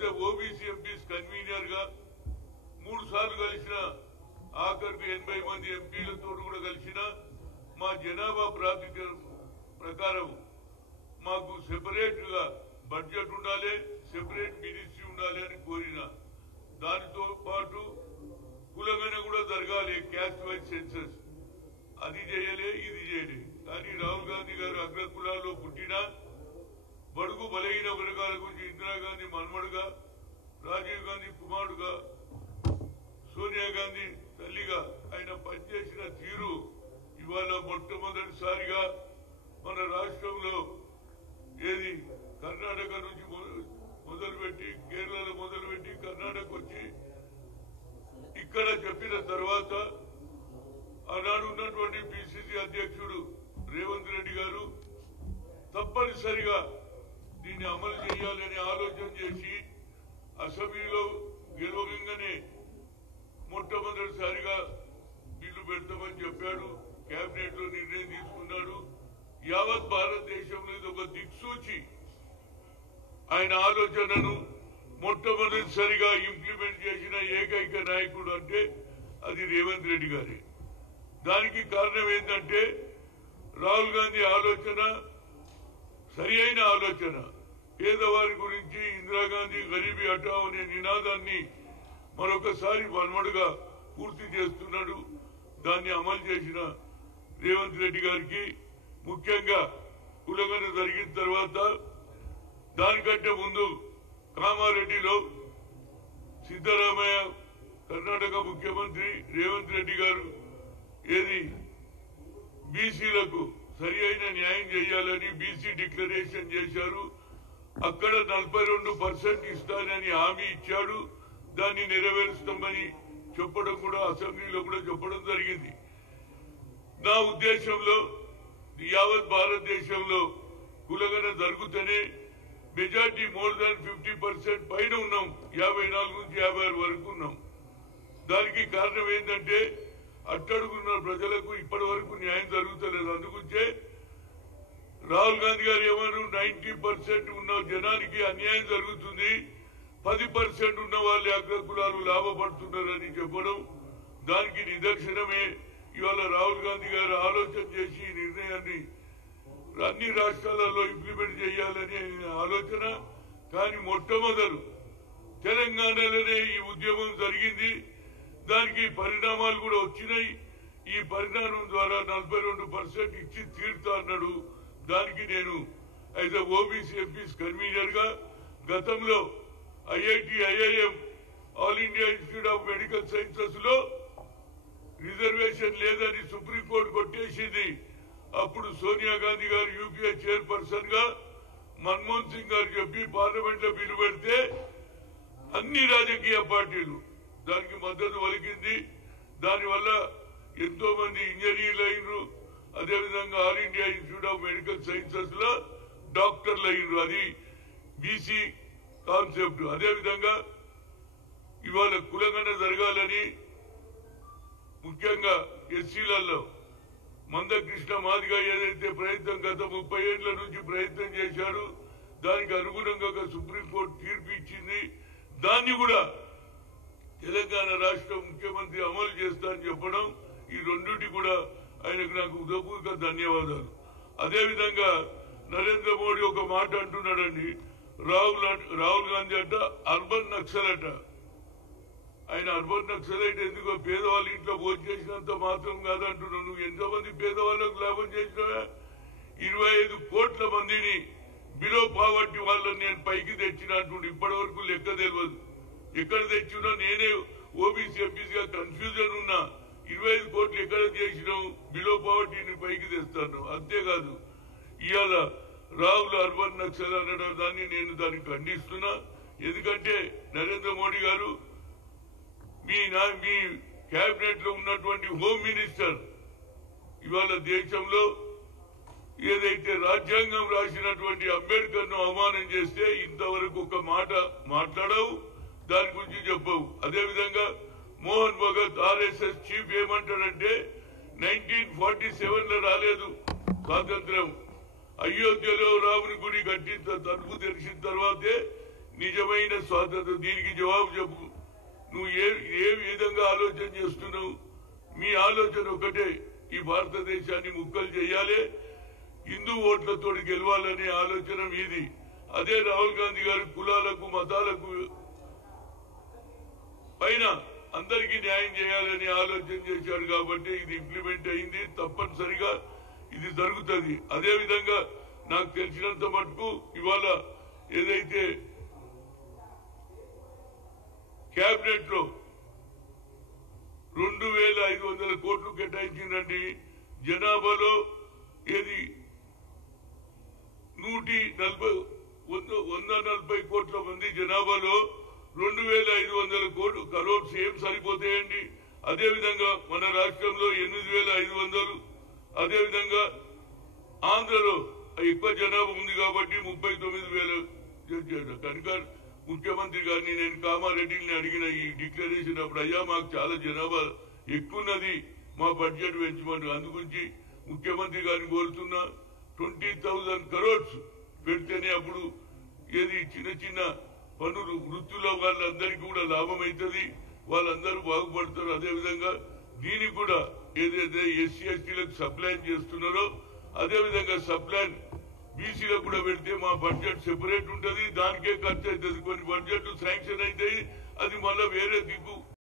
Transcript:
అయితే OBC MPs convener గా 3 సార్లు కలిసిన, ఆఖరికి 80 మంది ఎంపీలతో కూడా కలిసిన మా జనాభా ప్రాతినిధ్యం ప్రకారం మాకు సెపరేట్ గా బడ్జెట్ ఉండాలి, సెపరేట్ మినిస్ట్రీ ఉండాలి అని కోరిన. దానితో పాటు కులగన కూడా జరగాలి, క్యాస్ట్ వైజ్ సెన్సస్. అది చేయలే, ఇది చేయలే. కానీ రాహుల్ గాంధీ గారు అగ్ర కులాల్లో పుట్టిన బడుగు బలహీన వర్గాల గురించి ఇందిరాగాంధీ మన్మడుగా, రాజీవ్ గాంధీ కుమారుడుగా, సోనియా గాంధీ తల్లిగా ఆయన పనిచేసిన తీరు ఇవాళ మొట్టమొదటిసారిగా మన రాష్ట్రంలో ఏది కర్ణాటక నుంచి మొదలుపెట్టి, కేరళలో మొదలుపెట్టి కర్ణాటక వచ్చి ఇక్కడ చెప్పిన తర్వాత ఆనాడు ఉన్నటువంటి పిసిసి అధ్యక్షుడు రేవంత్ రెడ్డి గారు తప్పనిసరిగా దీన్ని అమలు చేయాలని ఆలోచన చేసి అసెంబ్లీలో గెలవగానే మొట్టమొదటిసారిగా బిల్లు పెడతామని చెప్పాడు. కేబినెట్ లో నిర్ణయం తీసుకున్నాడు. యావత్ భారతదేశంలో ఇది ఒక దిక్సూచి. ఆయన ఆలోచనను మొట్టమొదటిసారిగా ఇంప్లిమెంట్ చేసిన ఏకైక నాయకుడు అంటే అది రేవంత్ రెడ్డి గారే. దానికి కారణం ఏంటంటే రాహుల్ గాంధీ ఆలోచన సరి అయిన ఆలోచన. పేదవారి గురించి ఇందిరాగాంధీ గరీబీ హఠావ్ అనే నినాదాన్ని మరొకసారి వన్మడుగా పూర్తి చేస్తున్నాడు. దాన్ని అమలు చేసిన రేవంత్ రెడ్డి గారికి, ముఖ్యంగా కులగన జరిగిన తర్వాత దానికంటే ముందు కామారెడ్డిలో సిద్ధరామయ్య కర్ణాటక ముఖ్యమంత్రి రేవంత్ రెడ్డి గారు ఏది బీసీలకు సరి అయిన న్యాయం చేయాలని బీసీ డిక్లరేషన్ చేశారు. అక్కడ 42% ఇస్తానని హామీ ఇచ్చాడు. దాన్ని నెరవేరుస్తామని చెప్పడం కూడా అసెంబ్లీలో కూడా చెప్పడం జరిగింది. నా ఉద్దేశంలో యావత్ భారతదేశంలో కులగన జరుగుతూనే మెజార్టీ మోర్ దాన్ 50% పైన ఉన్నాం. 54 నుంచి 56 వరకు ఉన్నాం. దానికి కారణం ఏంటంటే అట్టడుగున్న ప్రజలకు ఇప్పటి వరకు న్యాయం జరుగుతలేదు. అందుకుంటే రాహుల్ గాంధీ గారు ఏమన్నారు, 90% ఉన్న జనానికి అన్యాయం జరుగుతుంది, 10% ఉన్న వాళ్ళే అగ్ర కులాలు లాభపడుతున్నారని చెప్పడం. దానికి నిదర్శనమే ఇవాళ రాహుల్ గాంధీ గారు ఆలోచన చేసి ఈ నిర్ణయాన్ని అన్ని రాష్ట్రాలలో ఇంప్లిమెంట్ చేయాలని ఆలోచన. కానీ మొట్టమొదలు తెలంగాణలోనే ఈ ఉద్యమం జరిగింది. దానికి పరిణామాలు కూడా వచ్చినాయి. ఈ పరిణామం ద్వారా 42% ఇచ్చి తీరుతా అన్నాడు. దానికి నేను as a OBC MPs convener గా గతంలో IIT, IIM, all India institute of medical sciences లో రిజర్వేషన్ లేదని సుప్రీంకోర్టు కొట్టేసింది. అప్పుడు సోనియా గాంధీ గారు యూపీఏ చైర్పర్సన్ గా మన్మోహన్ సింగ్ గారు చెప్పి పార్లమెంట్ లో బిల్లు పెడితే అన్ని రాజకీయ పార్టీలు దానికి మద్దతు పలికింది. దానివల్ల ఎంతో మంది ఇంజనీర్లు అయినరు. అదేవిధంగా all India institute of medical sciences లో డాక్టర్లు అయినరు. అది బీసీ కాన్సెప్ట్. అదేవిధంగా ఇవాళ కులగన జరగాలని ముఖ్యంగా ఎస్సీలలో మందకృష్ణ మాదిగా ఏదైతే ప్రయత్నం గత 30 ఏళ్ల నుంచి ప్రయత్నం చేశారు, దానికి అనుగుణంగా సుప్రీంకోర్టు తీర్పు ఇచ్చింది. దాన్ని కూడా తెలంగాణ రాష్ట్ర ముఖ్యమంత్రి అమలు చేస్తా అని చెప్పడం, ఈ రెండింటి కూడా ఆయనకు నాకు హృదయపూర్వక ధన్యవాదాలు. అదేవిధంగా నరేంద్ర మోడీ ఒక మాట అంటున్నాడండి, రాహుల్ గాంధీ అంట అర్బన్ నక్సల్ అట. ఆయన అర్బన్ నక్సలైట్ ఎందుకో పేదవాళ్ళ ఇంట్లో భోజనం చేసినంత మాత్రం కాదంటున్నావు. నువ్వు ఎంతమంది పేదవాళ్ళకు లాభం చేసినావా? 25 కోట్ల మందిని బిలో పావర్టీ వాళ్ళని నేను పైకి తెచ్చిన అంటుండే. ఇప్పటి వరకు లెక్క తెలియదు. ఎక్కడ తెచ్చినా నేనే ఓబీసీ ఎంపీస్ గా కన్ఫ్యూజన్ ఉన్నా. 25 కోట్లు ఎక్కడ చేసినావు? బిలో పావర్టీని పైకి తెస్తాను. అంతేకాదు ఇవాళ రాహుల్ అర్బన్ నక్సల్ అనడం దాన్ని నేను దాన్ని ఖండిస్తున్నా. ఎందుకంటే నరేంద్ర మోడీ గారు మీ కేబినెట్ లో ఉన్నటువంటి హోమ్ మినిస్టర్ ఇవాళ దేశంలో ఏదైతే రాజ్యాంగం రాసినటువంటి అంబేద్కర్ ను అవమానం చేస్తే ఇంతవరకు ఒక మాట మాట్లాడవు, దాని గురించి చెప్పవు. అదేవిధంగా మోహన్ భగత్ ఆర్ఎస్ఎస్ చీఫ్ ఏమంటాడంటే 1947 లో రాలేదు స్వాతంత్ర్యం. అయోధ్యలో రాముని గుడి కట్టిన తలుపు తెరిచిన తర్వాతే నిజమైన స్వాతంత్రం. దీనికి జవాబు చెప్పు. నువ్వు ఏ విధంగా ఆలోచన చేస్తున్నావు? మీ ఆలోచన ఒకటే, ఈ భారతదేశాన్ని ముక్కలు చేయాలి, హిందూ ఓట్లతో గెలవాలనే ఆలోచన మీది. అదే రాహుల్ గాంధీ గారు కులాలకు మతాలకు పైన అందరికీ న్యాయం చేయాలని ఆలోచన చేశాడు కాబట్టి ఇది ఇంప్లిమెంట్ అయింది. తప్పనిసరిగా ఇది జరుగుతుంది. అదే విధంగా నాకు తెలిసినంత మటుకు ఇవాళ ఏదైతే కేబినెట్ లో 2500 కోట్లు కేటాయించిందండి. జనాభాలో ఏది 140 కోట్ల మంది జనాభాలో 2500 కరోడ్స్ ఏం సరిపోతాయండి? అదేవిధంగా మన రాష్ట్రంలో 8500, అదేవిధంగా ఆంధ్రలో ఎక్కువ జనాభా ఉంది కాబట్టి 39,000 చేశాడు. కనుక ముఖ్యమంత్రి గారిని నేను కామారెడ్డిని అడిగిన ఈ డిక్లరేషన్ అప్పుడు, అయ్యా మాకు చాలా జనాభా ఎక్కువన్నది, మా బడ్జెట్ పెంచమని. అందుగురించి ముఖ్యమంత్రి గారిని కోరుతున్నా 20,000 crores పెడితేనే అప్పుడు ఏది చిన్న చిన్న పనులు వృత్తుల వాళ్ళందరికీ కూడా లాభం అవుతుంది, వాళ్ళందరూ బాగుపడతారు. అదేవిధంగా దీనికి కూడా ఏదైతే ఎస్సీ ఎస్టీలకు సప్లైన్ చేస్తున్నారో అదేవిధంగా సప్లైన్ బీసీలకు కూడా పెడితే మా బడ్జెట్ సెపరేట్ ఉంటుంది, దానికే ఖర్చు అవుతుంది. కొన్ని బడ్జెట్ శాంక్షన్ అయితే అది మళ్ళీ వేరే దిక్కు